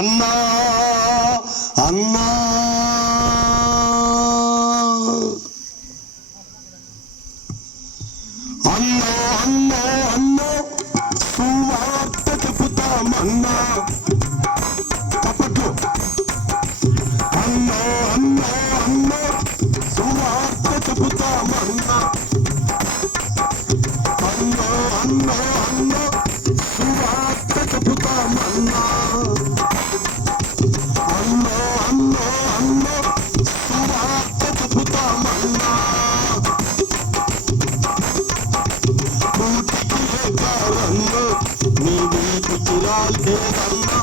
అన్నా అన్నా అన్నో అన్నో అన్నో సువార్త చెబుతామన్నా తప్పట్లు అన్నో అన్నో అన్నో సువార్త చెబుతామన్నా సువార్త చెబుతామన్నా కూటికి లేకారన్ను నీ వీధికి రాలేదన్నా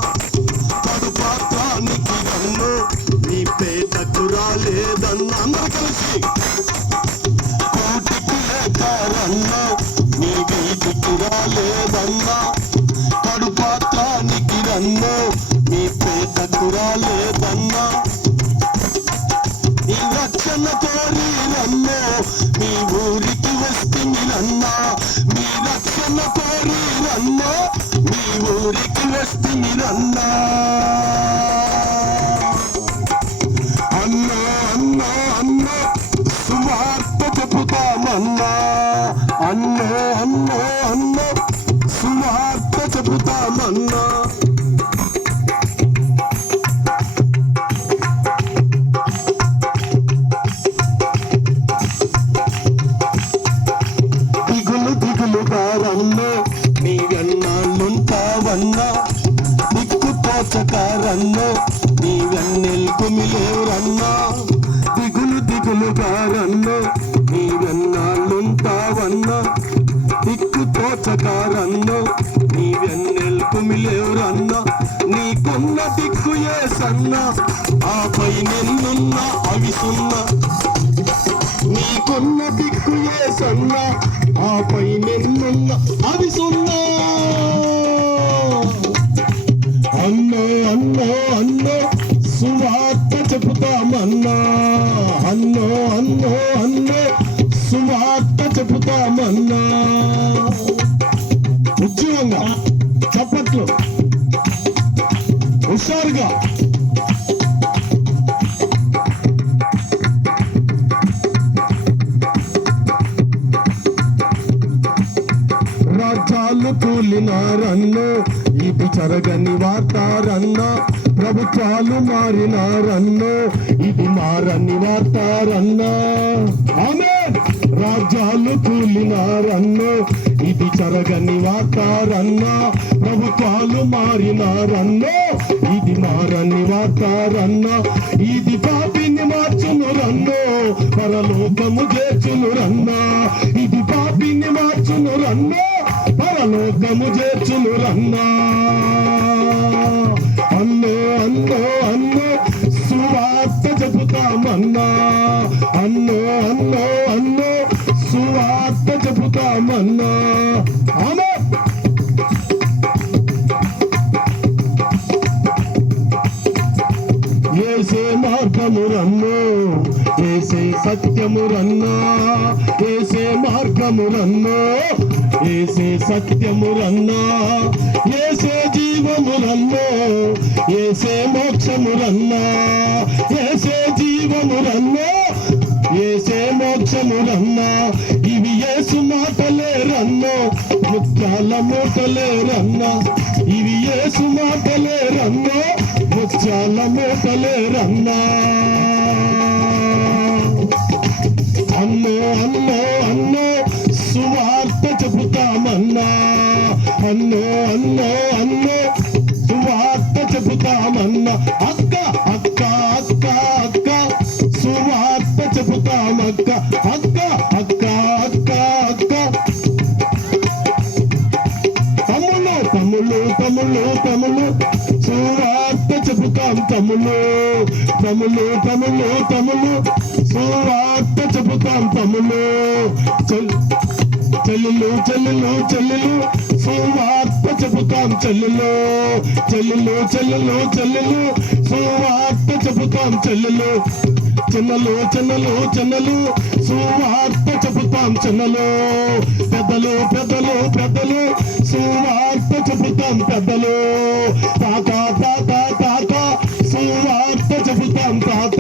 కడుపాత్రానికి రన్ను నీ పేటకు రాలేదన్నా అందరు కలిసి కూటికి లేకారన్ను నీ రాలేదన్నా నీ పేటకు రాలేదన్నా రక్షణ కోరి రన్నో మీ ఊరికి వస్తుంది మీరన్నా మీ రక్షణ కోరి రన్నో మీ ఊరికి వస్తుంది నన్నా. వెన్నాళ్ళుంటావన్నా దిక్కు తోచకారన్నో నీవెన్నెల్ కుమిలేరన్నా దిగులు దిగులుగా రన్నో నీ వెన్నాళ్ళుంటావన్నా. దిక్కు తోచకారన్నో నీవెన్నెల్ వెన్నెల్ కుమిలేరన్నా నీకున్న దిక్కు ఏ సన్న ఆపై నిన్నున్న అవి సున్నా నీకున్న దిక్కు ఏ సన్న ఆపై నిన్నున్న అవి సున్నా అన్నో అన్నో అన్నో సువార్త చెబుతామన్నా. అన్నో అన్నో అన్నో సువార్త చెబుతామన్నా. ఉద్యమంగా చప్పట్లు. హుషారుగా. రాజ్యాలు కూలినారన్నో ఇది జరగని వార్తారన్నా ప్రభుత్వాలు మారినారన్నో ఇది మారని వార్తారన్నా. ఆమె రాజ్యాలు కూలినారన్నో ఇది జరగని వార్తారన్నా ప్రభుత్వాలు మారినారన్నో ఇది మారని వార్తారన్నా. ఇది పాపిని మార్చును రన్నో పరలోకము చేర్చును రన్నా ఇది పాపిని మార్చును పరలోకము చేర్చును రన్నా అన్నో అన్నో అన్నో సువార్త చెబుతామన్నా. అన్నో అన్నో అన్నో సువార్త చెబుతామన్నా. ఆమె! ఏసే మార్గము రన్నో ఏసే సత్యమురన్నా ఏసే మార్గమురన్నా ఏసే సత్యమురన్నా ఏసే జీవమురన్నా ఏసే మోక్షమురన్నా ఏసే జీవమురన్నా ఏసే మోక్షమురన్నా. ఇవి ఏసు మాటలే రన్నో ముత్యాల మూటలే రన్నా. ఇవి ఏసు మాటలే రన్నో ముత్యాల మూటలే రన్నా. అన్నో అన్నో అన్నో సువార్త చెబుతామన్నా. అన్నో అన్నో అన్నో సువార్త చెబుతామన్నా. అక్క అక్క అక్క అక్క సువార్త చెబుతామక్క. అక్క అక్క అక్క అక్క. తమ్ముళ్ళు తమ్ముళ్ళు తమ్ముళ్ళు తమ్ముళ్ళు సువార్త చెబుతాం తమ్ముళ్ళు. తమ్ముళ్ళు తమ్ముళ్ళు తమ్ముళ్ళు సువార్త చెబుతాను తమ్ముళ్ళు చెల్లెలు చెల్లెలు చెల్లెలు సువార్త చెబుతాం చెల్లెలు. చెల్లెలు చెల్లెలు చెల్లెలు సువార్త చెబుతాం చెల్లెలు. చిన్నలు చిన్నలు చిన్నలు సువార్త చెబుతాం చిన్నలు. పెద్దలు పెద్దలు పెద్దలు సువార్త చెబుతాం పెద్దలు. తాత తాత.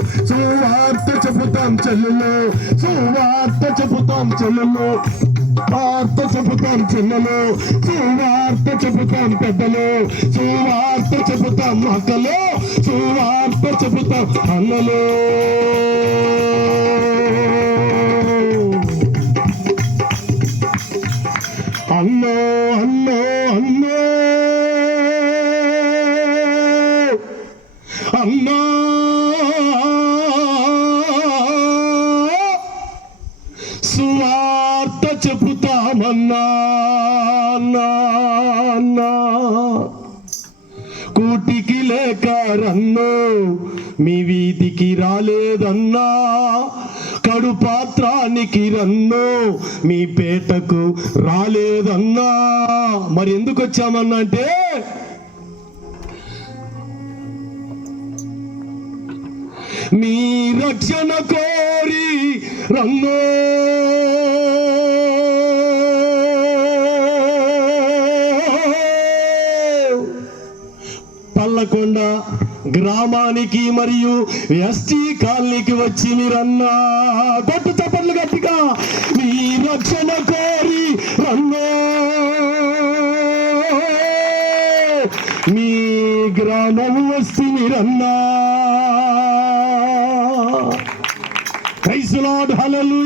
సువార్త చెబుతాం చెల్లెలు సువార్త చెబుతాం చెల్లెలు. వార్త చెబుతాం చిన్నలు సువార్త చెబుతాం పెద్దలు. సువార్త చెబుతాం అక్కలు సువార్త చెబుతాం అన్నలు. అన్నో అన్నో అన్నో. అన్నా కూటికి రన్నో మీ వీధికి రాలేదన్నా కడు పాత్రానికి రన్నో మీ పేటకు రాలేదన్నా. మరి ఎందుకు వచ్చామన్నా అంటే మీ రక్షణ కోరి రన్నో పల్లకొండ గ్రామానికి మరియు ఎస్టీ కాలనీకి వచ్చి మీరన్నా కొట్టు చప్పట్లు గట్టిగా మీ రక్షణ కోరి రన్నో మీ గ్రామం వస్తే మీరన్నా. ప్రైజ్ లార్డ్ హల్లెలూయా